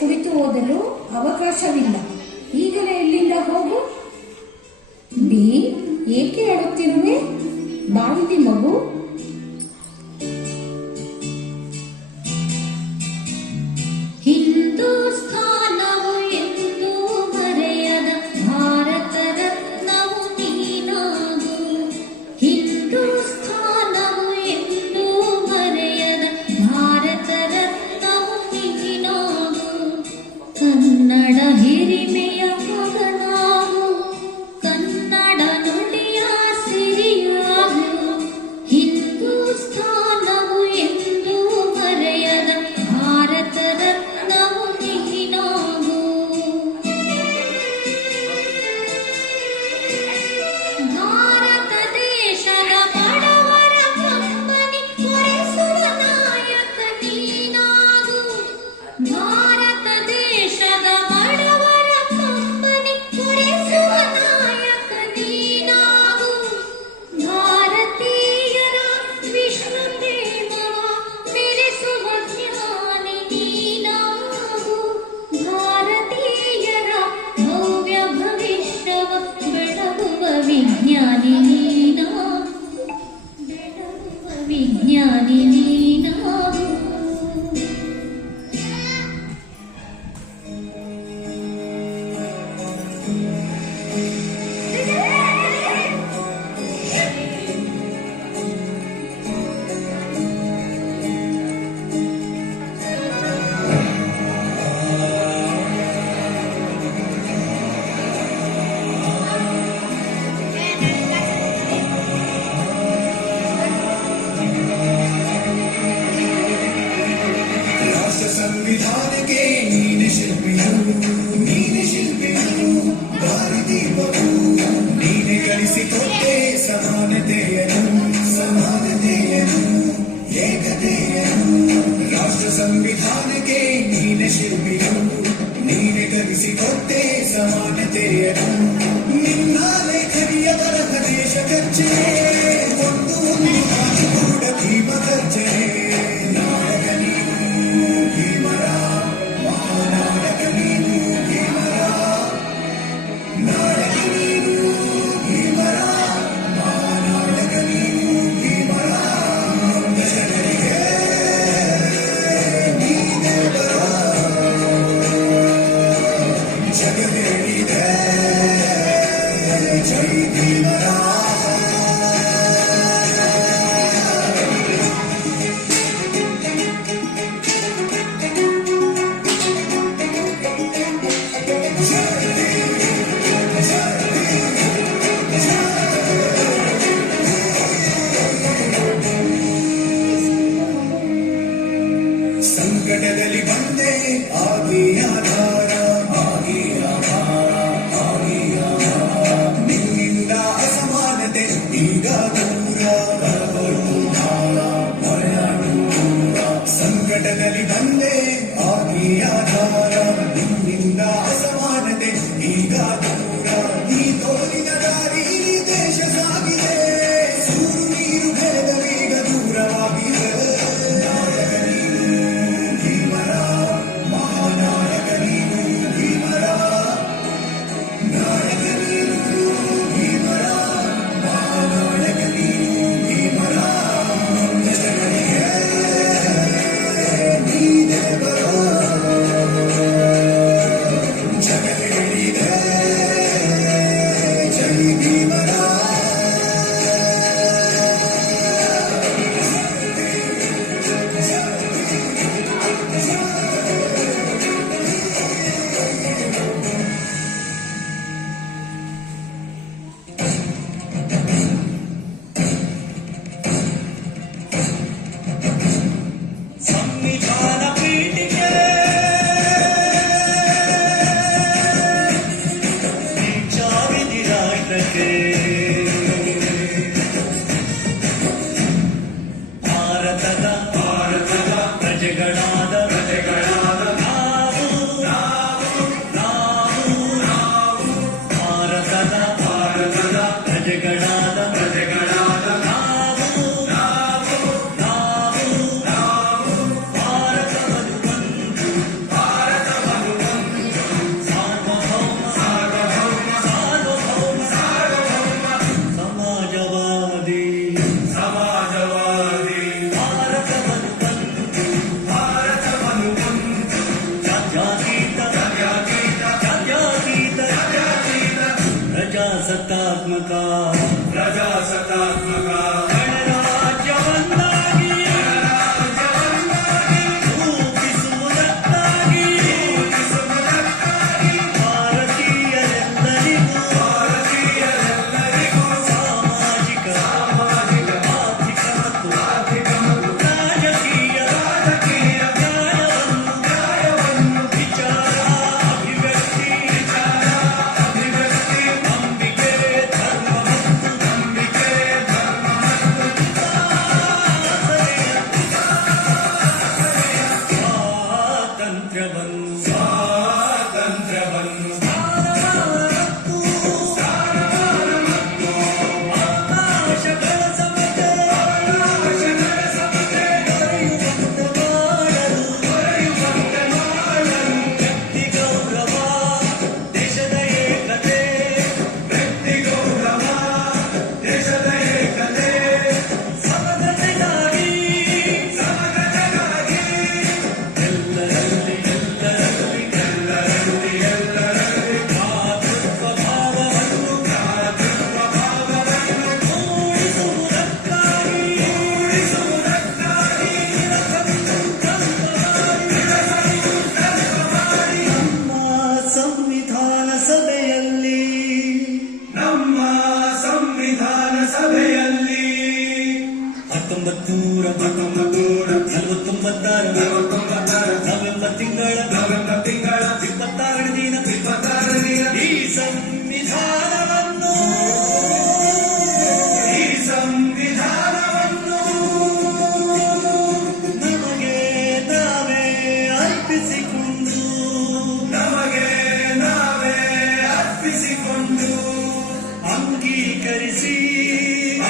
ಕುಳಿತು ಓದಲು ಅವಕಾಶವಿಲ್ಲ. ಈಗಲೇ ಇಲ್ಲಿಂದ ಹೋಗು. ಬಿ, ಏಕೆ ಅಳುತ್ತಿರುವೆ? ಬಾಯಿಲಿ ಮಗು. ಹಿಂದೂಸ್ಥಾನವು ಎಂದು ಮರೆಯದ ಭಾರತ ರತ್ನವು ನೀನಾಗು. ಹಿಂದೂಸ್ಥಾನವು ಎಂದು ಮರೆಯದ ಭಾರತ ರತ್ನವು ನೀನಾಗು. ಕನ್ನಡ ಹಿರಿಮೆಯ ಮಗನಾಗು, ಕನ್ನಡ ನುಡಿಯ ಸಿರಿಯಾಗು. ಹಿಂದೂಸ್ಥಾನವು ಎಂದು ಮರೆಯದ ಭಾರತ ರತ್ನವು ನೀನಾಗು. ಭಾರತ ದೇಶದ ಬಡವರ ಕಂಬನಿ ಕೊರೆಸುವ ನಾಯಕ ನೀನಾಗು. ಭಾರತ ದೇಶದ ಬಡವರ ಕಂಬನಿ ಕೊರೆಸುವ ನಾಯಕ ನೀನಾಗು. ಭಾರತೀಯರ ವಿಷ್ಣು ಪ್ರೇಮವ ಮೆರೆಸುವ ಜ್ಞಾನಿ ನೀನಾಗು. ಭಾರತೀಯರ ಭವ್ಯ ಭವಿಷ್ಯವ ಬೆಳಗುವ ವಿಜ್ಞಾನಿ ನೀನಾಗು. ಬೆಳಗುವ ವಿಜ್ಞಾನಿ ನೀನಾಗು. ರಾಷ್ಟ್ರ ಸಂವಿಧಾನಕ್ಕೆ ನೀನೆ ಶಿಲ್ಪಿಯು ದಾರಿದೀಪವು. ನೀನೆ ಕಲಿಸಿಕೊಟ್ಟೆ ಸಮಾನತೆಯನ್ನು ಏಕತೆಯನ್ನು. ರಾಷ್ಟ್ರ ಸಂವಿಧಾನಕ್ಕೆ ನೀನೆ ಶಿಲ್ಪಿಯು, ನೀನೆ ಕಲಿಸಿಕೊಟ್ಟೆ ಸಮಾನತೆಯನ್ನು. ನಿನ್ನ ಲೇಖನಿಯ ಬರಹ ದೇಶ ಗರ್ಜನೆ, ಒಂದು ಮಾತು ಕೂಡ ಭೀಮ ಗರ್ಜನೆ. ನಾಯಕ ನೀನು ಭೀಮರ, ಮಹಾನಾಯಕ ನೀನು ಭೀಮರ. ನಾಯಕ ನೀನು ಭೀಮರ, ಮಹಾನಾಯಕ ನೀನು ಭೀಮರ. ನೊಂದ ಜನರಿಗೆ ನೀನೇ ಬರ, ಜಗವೇಳಿದೆ ಜೈ ಭೀಮರ.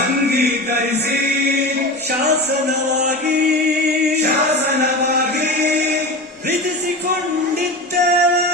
ಅಂಗೀಕರಿಸಿ ಶಾಸನವಾಗಿ ವಿಧಿಸಿಕೊಂಡಿದ್ದೇವೆ.